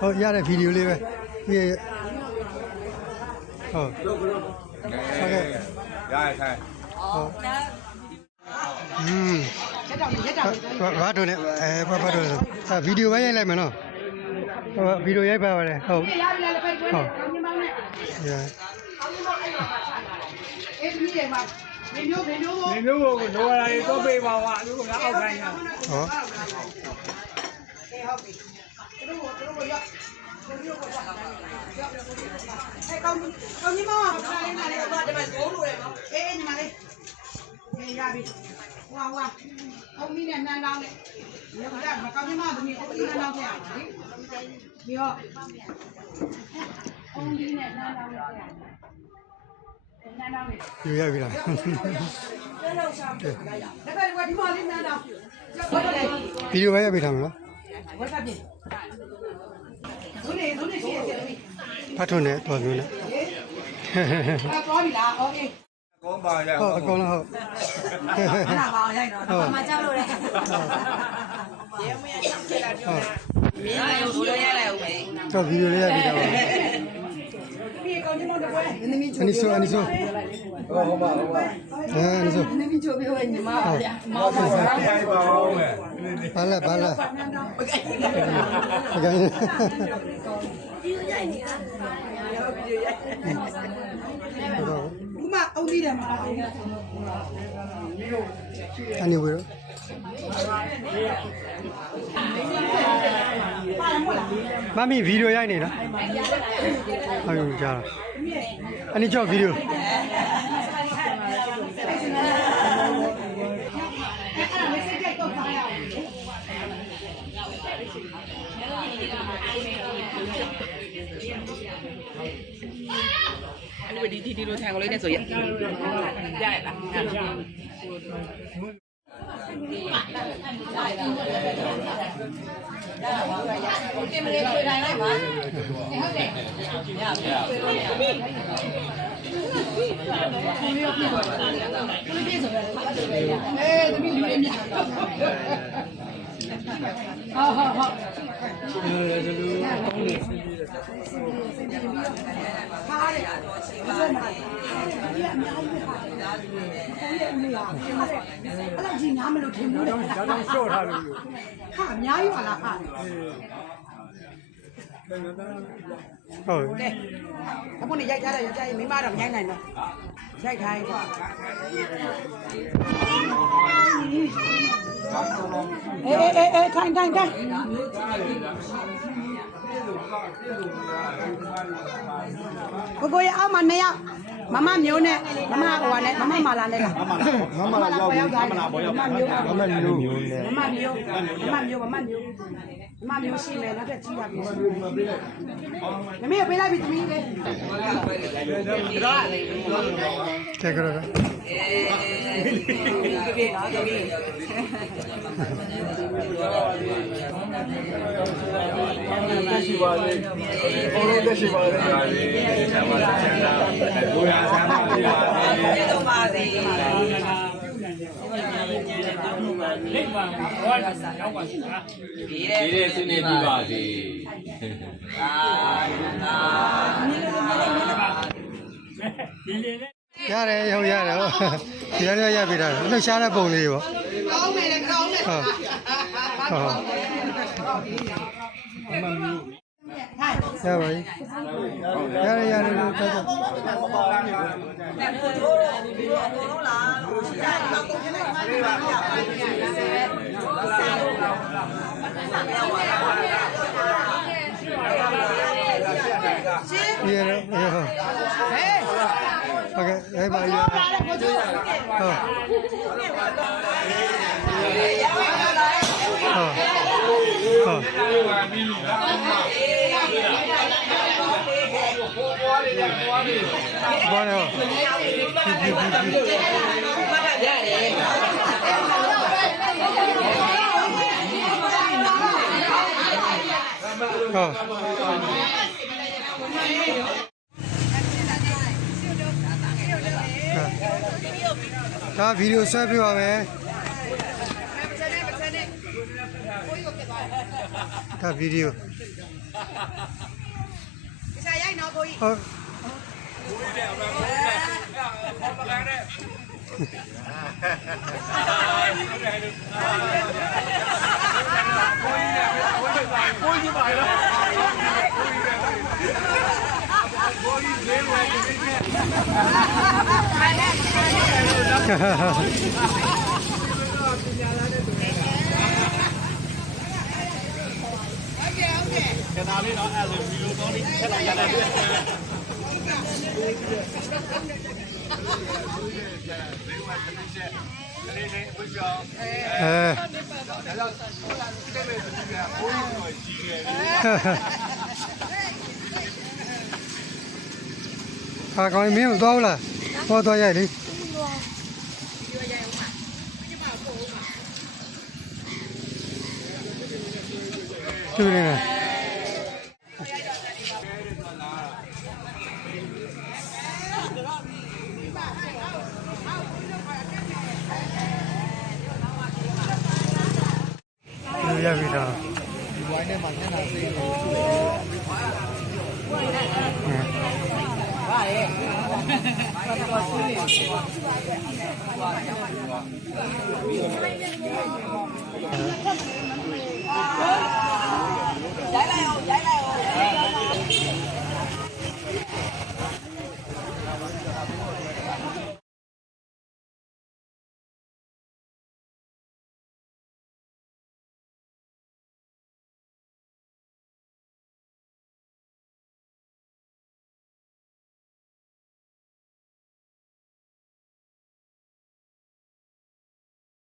ဟုတ်ရတဲ့ဗီဒီယိုလေးပဲဒီဟုတ်ဟုတ်ကဲ့ရရထိုင်ဟုတ်ဘာတို့လဲဘာတို့လဲဗီဒီယိုပဲရိုက်လိုက်မယ်နော်ဗီဒီယိုရိုက်ပါပါတယ်ဟုတ်ဟုတ်ရအဲ့ဒီနေမှာနေမျိုးကိုလိုလာရေးတော့ပေးပါပါလူကငါအောက်ခိုင်းတာဟုတ်ဟုတ်ပြီတို့ရအဲ့ကောင်းကြီးမောင်ကခါလေးနားလေးတော့ဒီမှာဇိုးလိုတယ်နော်အေးညီမလေးနေရပြီဝါအုံးကြီးနဲ့နှမ်းတောင်းနဲ့ဒီကမကောင်းကြီးမောင်သမီးအုံးကြီးနှမ်းတောင်းပြရမှာလေပြီးတော့အုံးကြီးနဲ့နှမ်းတောင်းပြရမှာယူရပြီလားဗီဒီယိုပဲရပြီထားမလားဖတ်ထုံးနဲ့တော်မျိုးနဲ့သွားပြီလားโอเคကောင်းပါရဟုတ်အကောင်းလားဟုတ်အဲ့ဒါပါရိုက်တော့ဘာမှကြောက်လို့လေရဲမရချက်ပြလာပြောမင်းကရုပ်လိုရလိုက်ဦးမယ်တော့ဗီဒီယိုလေးရပြီတော့ဒီကောင်ကြီးမတော့ပွဲနင်းမီချိုအနီဆိုနင်းမီချိုပြောရင်ညီမပါဗျာမောင်ပါဗျာဘာလဲဘာလဲโอเคဒီရိုက်နေတာဒီရိုက်ဘူးမအုံးသေးတယ်မလားအနေဝေရောမမီဗီဒီယိုရိုက်နေလားဟုတ်ကြားလားအနီကျော်ဗီဒီယိုဒီလိုထိုင်ကိုလေးနဲ့ဆိုရရရလားတင်မလေးထွေတိုင်းလိုက်ပါဟုတ်တယ်ရသမီးလူလေးမြတ်ဟုတ်ခါရတယ်တော့ရှိပါဒီအများကြီးပါဒါလူတွေအဲ့ဒီအမေကအဲ့လိုကြီးနားမလို့ထင်ဘူးလေဒါကြောင့်ရှော့ထားလို့ဟာအများကြီးပါလားဟာဟုတ်ကဲ့အခုနေရိုက်ထားတယ်ရိုက်ကြရင်မိမတော့မရိုက်နိုင်တော့ရိုက်ထားရင်ကွာအေးထိုင်ကိုကိုရအောင်မနေရမမမျိုးနဲ့မမဟိုကနဲ့မမမာလာနဲ့လားမမလာရောက်ပြီမမလာပေါ်ရောက်မမမျိုးနဲ့မမမျိုးရှိမယ်နောက်ထပ်ကြီးပါပြီမမေပေးလိုက်ပြီသမီးလေးကဲကြရတက်ရှိပါလေဘုံလုံးတက်ရှိပါလေဘုရားဆန္ဒလေးပါလေတော့ပါစေလိမ္မာဘဝနဲ့ဆက်ရောက်ပါစေဟာဒီတဲ့စနေပြပါစေရတယ်ဟုတ်ရတယ်ဟုတ်ဒီနေ့ရပြီတာလှရှားတဲ့ပုံလေးပေါ့ကောင်းမယ်လေကောင်းမယ်ဟုတ်မမမျိုးရပါပြီရတယ်လို့ပြောတယ်ဒီရဟုတ်ကဲ့ရေးပါရဟုတ်ဘာလဲဒါဗီဒီယိုဆွဲပြပါမယ်ဒါဗီဒီယို ဒီစားရိုက်နော်ကိုကြီး ဟုတ်ဟာကောင်းမင်းမသွားဘူးလားသွားရိုက်လေသူနေလားရပြီတော့ ဒီဝိုင်းထဲမှာညနာစိတ်လို့ ပါရဲ့